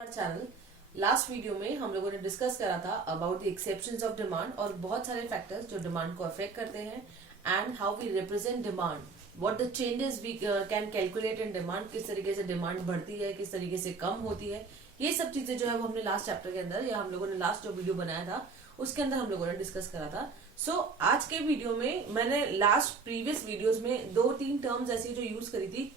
Channel. Last video में हम लोगों ने डिस्कस करा था about the exceptions of demand और बहुत सारे फैक्टर्स जो डिमांड को अफेक्ट करते हैं and how we represent demand, what the changes we can calculate in demand, किस तरीके से डिमांड बढ़ती है, किस तरीके से कम होती है। ये सब चीजें जो है वो हमने लास्ट चैप्टर के अंदर या हम लोगों ने लास्ट जो वीडियो बनाया था उसके अंदर हम लोगों ने डिस्कस करा था। सो आज के वीडियो में मैंने लास्ट प्रीवियस वीडियोज में 2-3 टर्म्स ऐसी जो यूज करी थी,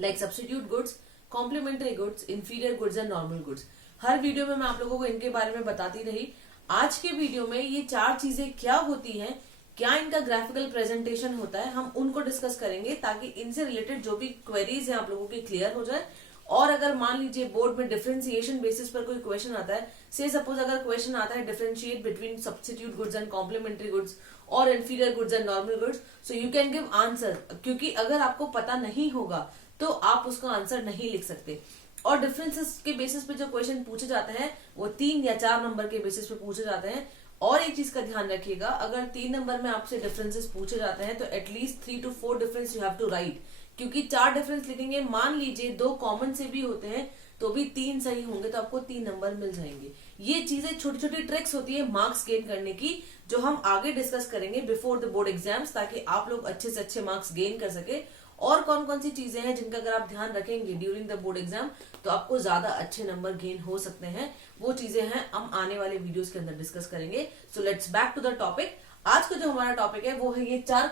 like substitute goods, complementary goods, inferior goods and normal goods. हर वीडियो में मैं आप लोगों को इनके बारे में बताती रही। आज के वीडियो में ये 4 चीजें क्या होती हैं, क्या इनका ग्राफिकल प्रेजेंटेशन होता है, हम उनको डिस्कस करेंगे ताकि इनसे रिलेटेड जो भी क्वेरीज है आप लोगों की क्लियर हो जाए। और अगर मान लीजिए बोर्ड में डिफरेंशिएशन बेसिस पर कोई क्वेश्चन आता है, से सपोज अगर क्वेश्चन आता है differentiate between substitute goods and complementary goods और inferior goods and normal goods, so you can give answer, क्योंकि अगर आपको पता नहीं होगा तो आप उसका आंसर नहीं लिख सकते। और डिफरेंसेस के बेसिस पे जो क्वेश्चन पूछे जाते हैं वो 3 या 4 नंबर के बेसिस पे पूछे जाते हैं। और एक चीज का ध्यान रखिएगा, अगर 3 नंबर में आपसे डिफरेंसेस पूछे जाते हैं तो at least 3 to 4 difference you have to write, क्योंकि 4 डिफरेंस लिखेंगे, मान लीजिए 2 कॉमन से भी होते हैं तो भी 3 सही होंगे तो आपको 3 नंबर मिल जाएंगे। ये चीजें छोटी छोटी ट्रिक्स होती है मार्क्स गेन करने की, जो हम आगे डिस्कस करेंगे बिफोर द बोर्ड एग्जाम्स, ताकि आप लोग अच्छे से अच्छे मार्क्स गेन कर सके। और कौन कौन सी चीजें हैं जिनका अगर आप ध्यान रखेंगे ड्यूरिंग द बोर्ड एग्जाम तो आपको ज्यादा अच्छे नंबर गेन हो सकते हैं, वो चीजें हैं हम आने वाले वीडियोस के अंदर डिस्कस करेंगे। So let's back to the topic. आज का जो हमारा टॉपिक है वो है ये 4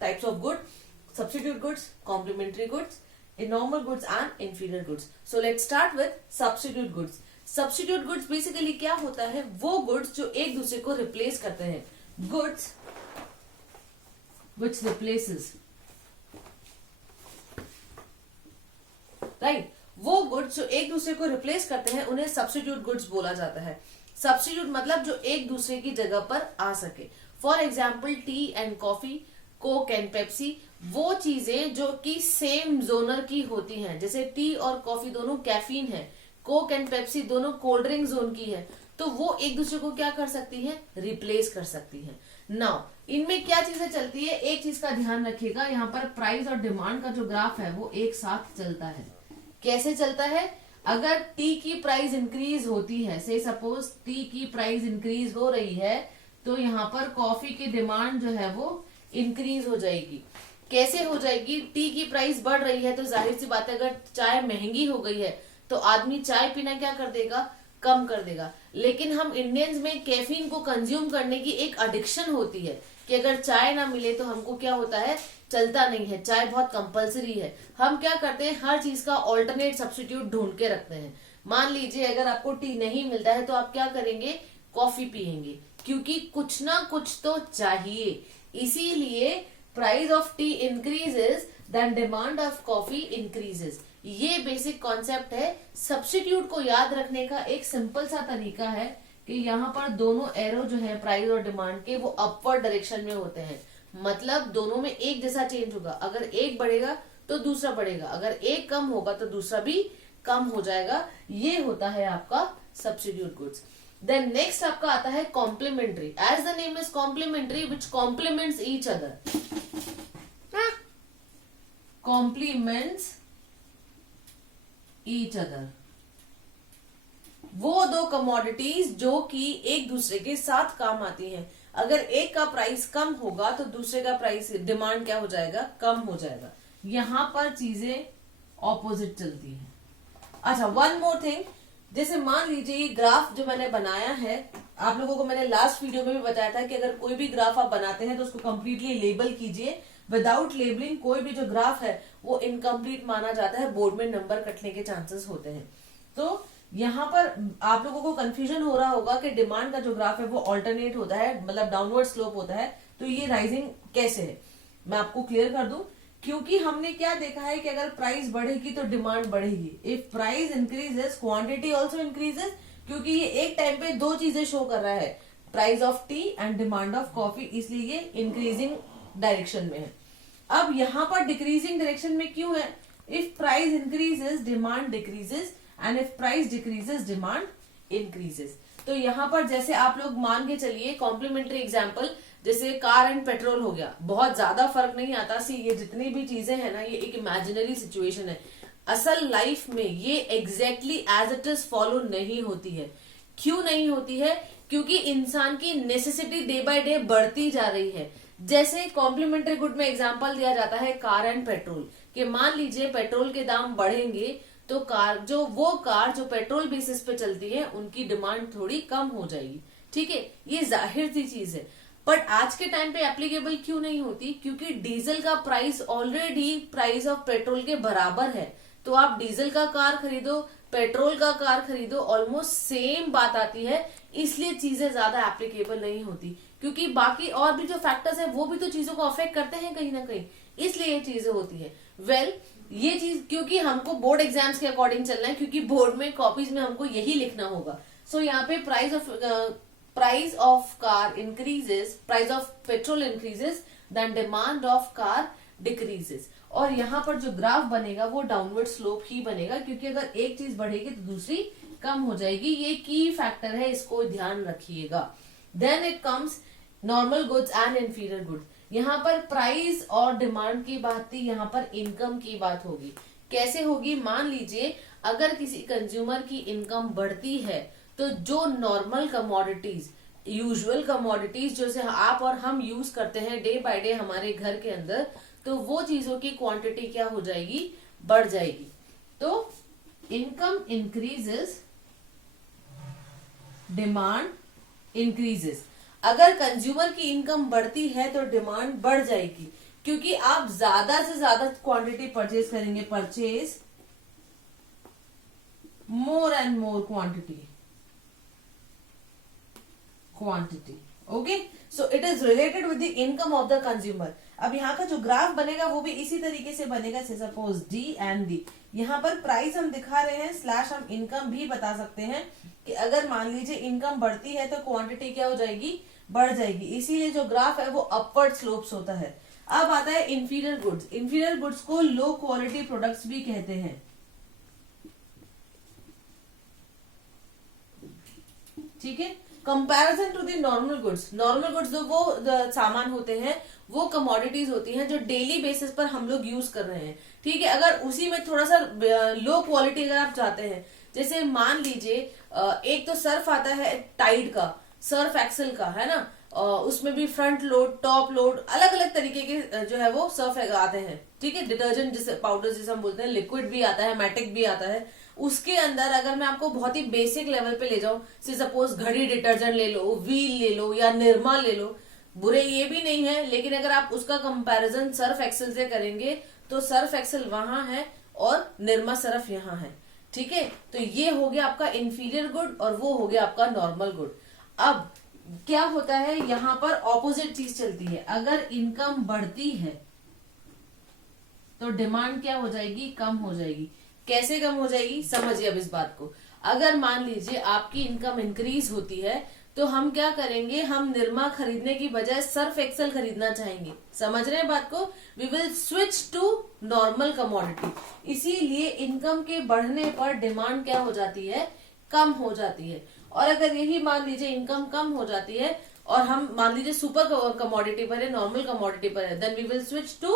types of good, substitute goods, complementary goods, normal goods and inferior goods. So let's start with substitute goods. Substitute goods basically क्या होता है, वो गुड्स जो एक दूसरे को रिप्लेस करते हैं, गुड्स विच रिप्लेसेस, राइट, वो गुड्स जो एक दूसरे को रिप्लेस करते हैं उन्हें सब्स्टिट्यूट गुड्स बोला जाता है। सब्स्टिट्यूट मतलब जो एक दूसरे की जगह पर आ सके। For example T and coffee, Coke and Pepsi, वो चीजें जो कि सेम जोनर की होती हैं, जैसे टी और कॉफी दोनों कैफीन है, कोक एंड पेप्सी दोनों कोल्ड ड्रिंक जोन की है, तो वो एक दूसरे को क्या कर सकती है, रिप्लेस कर सकती है। नाउ इनमें क्या चीजें चलती है, एक चीज का ध्यान रखिएगा, यहाँ पर प्राइस और डिमांड का जो ग्राफ है वो एक साथ चलता है। कैसे चलता है, अगर टी की प्राइस इंक्रीज होती है, से सपोज टी की प्राइस इंक्रीज हो रही है, तो यहाँ पर कॉफी की डिमांड जो है वो इंक्रीज हो जाएगी। कैसे हो जाएगी, टी की प्राइस बढ़ रही है तो जाहिर सी बात है अगर चाय महंगी हो गई है तो आदमी चाय पीना क्या कर देगा, कम कर देगा। लेकिन हम इंडियंस में कैफीन को कंज्यूम करने की एक एडिक्शन होती है कि अगर चाय ना मिले तो हमको क्या होता है, चलता नहीं है, चाय बहुत कंपलसरी है। हम क्या करते हैं, हर चीज का ऑल्टरनेट सब्स्टिट्यूट ढूंढ के रखते हैं। मान लीजिए अगर आपको टी नहीं मिलता है तो आप क्या करेंगे, कॉफी पियेंगे, क्योंकि कुछ ना कुछ तो चाहिए। इसीलिए price of tea increases then demand of coffee increases. ये बेसिक कॉन्सेप्ट है। सब्स्टिट्यूट को याद रखने का एक सिंपल सा तरीका है कि यहाँ पर दोनों एरो जो है प्राइस और डिमांड के वो अपवर्ड डायरेक्शन में होते हैं, मतलब दोनों में एक जैसा चेंज होगा। अगर एक बढ़ेगा तो दूसरा बढ़ेगा, अगर एक कम होगा तो दूसरा भी कम हो जाएगा। ये होता है आपका सब्स्टिट्यूट गुड्स। देन नेक्स्ट आपका आता है complementary. As the name is complementary which complements each other, complements each other, वो दो कमोडिटीज जो कि एक दूसरे के साथ काम आती हैं। अगर एक का प्राइस कम होगा तो दूसरे का प्राइस, डिमांड क्या हो जाएगा, कम हो जाएगा। यहां पर चीजें ऑपोजिट चलती हैं। अच्छा, वन मोर थिंग, जैसे मान लीजिए ये ग्राफ जो मैंने बनाया है, आप लोगों को मैंने लास्ट वीडियो में भी बताया था कि अगर कोई भी ग्राफ आप बनाते हैं तो उसको कंप्लीटली लेबल कीजिए। विदाउट लेबलिंग कोई भी जो ग्राफ है वो इनकम्प्लीट माना जाता है, बोर्ड में नंबर कटने के चांसेस होते हैं। तो यहाँ पर आप लोगों को कंफ्यूजन हो रहा होगा कि डिमांड का जो ग्राफ है वो ऑल्टरनेट होता है, मतलब डाउनवर्ड स्लोप होता है, तो ये राइजिंग कैसे है, मैं आपको क्लियर कर दूं। क्योंकि हमने क्या देखा है कि अगर प्राइस बढ़ेगी तो डिमांड बढ़ेगी। If price increases quantity also increases, क्योंकि ये एक टाइम पे दो चीजें शो कर रहा है, price of T and demand of coffee, इसलिए ये इंक्रीजिंग डायरेक्शन में है। अब यहाँ पर डिक्रीजिंग डायरेक्शन में क्यों है, if price increases demand decreases and if price decreases demand increases. तो यहाँ पर जैसे आप लोग मान के चलिए कॉम्प्लीमेंट्री एग्जाम्पल, जैसे कार एंड पेट्रोल हो गया, बहुत ज्यादा फर्क नहीं आता। सी ये जितनी भी चीजें हैं ना, ये एक इमेजिनरी सिचुएशन है। असल लाइफ में ये exactly as it is follow नहीं होती है। क्यों नहीं होती है? क्योंकि इंसान की नेसेसिटी डे बाय डे बढ़ती जा रही है। जैसे कॉम्प्लीमेंट्री गुड में एग्जांपल दिया जाता है कार एंड पेट्रोल, कि मान लीजिए पेट्रोल के दाम बढ़ेंगे तो कार जो पेट्रोल बेसिस पे चलती है उनकी डिमांड थोड़ी कम हो जाएगी। ठीक है, ये जाहिर सी चीज है। बट आज के टाइम पे एप्लीकेबल क्यों नहीं होती? क्योंकि डीजल का price already price of petrol के बराबर है। तो आप डीजल का कार खरीदो, पेट्रोल का कार खरीदो, ऑलमोस्ट सेम बात आती है। इसलिए चीजें ज्यादा एप्लीकेबल नहीं होती, क्योंकि बाकी और भी जो फैक्टर्स है वो भी तो चीजों को अफेक्ट करते हैं कहीं ना कहीं, इसलिए ये चीजें होती है। ये चीज क्योंकि हमको बोर्ड एग्जाम्स के अकॉर्डिंग चलना है, क्योंकि बोर्ड में कॉपीज में हमको यही लिखना होगा। सो यहाँ पे price of car increases, price of petrol increases, then demand of car decreases. और यहाँ पर जो ग्राफ बनेगा वो डाउनवर्ड स्लोप ही बनेगा, क्योंकि अगर एक चीज बढ़ेगी तो दूसरी कम हो जाएगी। ये की फैक्टर है, इसको ध्यान रखिएगा। Then it comes normal goods and inferior goods. यहाँ पर प्राइस और डिमांड की बात थी, यहाँ पर इनकम की बात होगी। कैसे होगी? मान लीजिए अगर किसी कंज्यूमर की इनकम बढ़ती है तो जो नॉर्मल कमोडिटीज, यूजुअल कमोडिटीज जो आप और हम यूज करते हैं डे बाय डे हमारे घर के अंदर, तो वो चीजों की क्वांटिटी क्या हो जाएगी? बढ़ जाएगी। तो इनकम इंक्रीजेस, डिमांड इंक्रीजेस। अगर कंज्यूमर की इनकम बढ़ती है तो डिमांड बढ़ जाएगी, क्योंकि आप ज्यादा से ज्यादा क्वांटिटी परचेज करेंगे। Purchase more and more quantity, okay. So it is related with the income of the consumer. अब यहाँ का जो ग्राफ बनेगा वो भी इसी तरीके से बनेगा। सपोज डी एंड डी, यहाँ पर प्राइस हम दिखा रहे हैं स्लैश हम इनकम भी बता सकते हैं कि अगर मान लीजिए इनकम बढ़ती है तो क्वांटिटी क्या हो जाएगी? बढ़ जाएगी। इसीलिए जो ग्राफ है वो अपवर्ड स्लोप्स होता है। अब आता है इंफीरियर गुड्स। इंफीरियर गुड्स को लो क्वालिटी प्रोडक्ट्स भी कहते हैं। ठीक है, comparison to the normal goods. Normal goods वो सामान होते हैं, वो कमोडिटीज होती हैं जो डेली बेसिस पर हम लोग यूज कर रहे हैं। ठीक है, अगर उसी में थोड़ा सा लो क्वालिटी अगर आप चाहते हैं, जैसे मान लीजिए एक तो सर्फ आता है टाइड का, सर्फ एक्सेल का, है ना, उसमें भी फ्रंट लोड, टॉप लोड, अलग अलग तरीके के जो है वो सर्फ आते हैं। ठीक है, डिटर्जेंट जिसे पाउडर जिसे हम बोलते हैं, लिक्विड भी आता है, मैटिक भी आता है। उसके अंदर अगर मैं आपको बहुत ही बेसिक लेवल पे ले जाऊं, सपोज घड़ी डिटर्जेंट ले लो, व्हील ले लो या निरमा ले लो, बुरे ये भी नहीं है, लेकिन अगर आप उसका कंपैरिजन सर्फ एक्सेल से करेंगे तो सर्फ एक्सेल वहां है और निरमा सर्फ यहाँ है। ठीक है, तो ये हो गया आपका इंफीरियर गुड और वो हो गया आपका नॉर्मल गुड। अब क्या होता है, यहाँ पर ऑपोजिट चीज चलती है। अगर इनकम बढ़ती है तो डिमांड क्या हो जाएगी? कम हो जाएगी। कैसे कम हो जाएगी? समझिए अब इस बात को। अगर मान लीजिए आपकी इनकम इंक्रीज होती है तो हम क्या करेंगे? हम निरमा खरीदने की बजाय सर्फ एक्सेल खरीदना चाहेंगे। समझ रहे हैं बात को? We will switch to normal commodity. इसीलिए इनकम के बढ़ने पर डिमांड क्या हो जाती है? कम हो जाती है। और अगर यही मान लीजिए इनकम कम हो जाती है और हम मान लीजिए सुपर कमोडिटी पर है, नॉर्मल कमोडिटी पर है, then we will switch to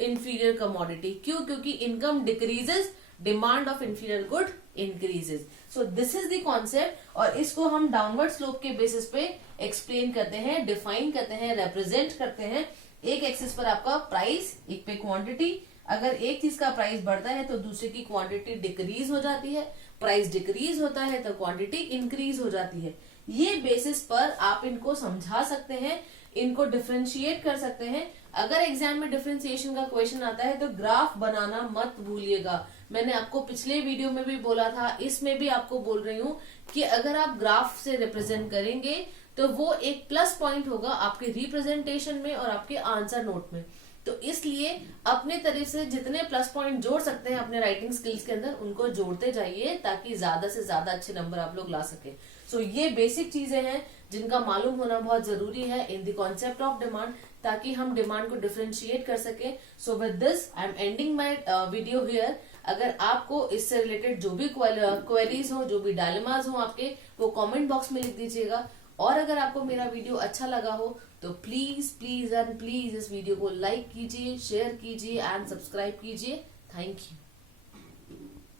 inferior commodity. क्यों? क्योंकि income decreases, demand of inferior good increases. So this is the concept, और इसको हम डाउनवर्ड स्लोप के बेसिस पे एक्सप्लेन करते हैं, डिफाइन करते हैं, रिप्रेजेंट करते हैं। एक एक्सिस पर आपका प्राइस, एक पे क्वांटिटी। अगर एक चीज का प्राइस बढ़ता है तो दूसरे की क्वांटिटी डिक्रीज हो जाती है, प्राइस डिक्रीज होता है तो क्वांटिटी इंक्रीज हो जाती है। ये बेसिस पर आप इनको समझा सकते हैं, इनको डिफरेंशिएट कर सकते हैं। अगर एग्जाम में डिफरेंशिएशन का क्वेश्चन आता है तो ग्राफ बनाना मत भूलिएगा। मैंने आपको पिछले वीडियो में भी बोला था, इसमें भी आपको बोल रही हूँ कि अगर आप ग्राफ से रिप्रेजेंट करेंगे तो वो एक प्लस पॉइंट होगा आपके रिप्रेजेंटेशन में और आपके आंसर नोट में। तो इसलिए अपने तरफ से जितने प्लस पॉइंट जोड़ सकते हैं अपने राइटिंग स्किल्स के अंदर, उनको जोड़ते जाइए ताकि ज्यादा से ज्यादा अच्छे नंबर आप लोग ला सके। सो ये बेसिक चीजें हैं जिनका मालूम होना बहुत जरूरी है in the concept of demand, ताकि हम डिमांड को डिफरेंशिएट कर सके। So with this I am ending my video here. अगर आपको इससे रिलेटेड जो भी क्वेरीज हो, जो भी डायलेमास हो आपके, वो कमेंट बॉक्स में लिख दीजिएगा। और अगर आपको मेरा वीडियो अच्छा लगा हो तो प्लीज प्लीज एंड प्लीज इस वीडियो को लाइक कीजिए, शेयर कीजिए एंड सब्सक्राइब कीजिए। Thank you.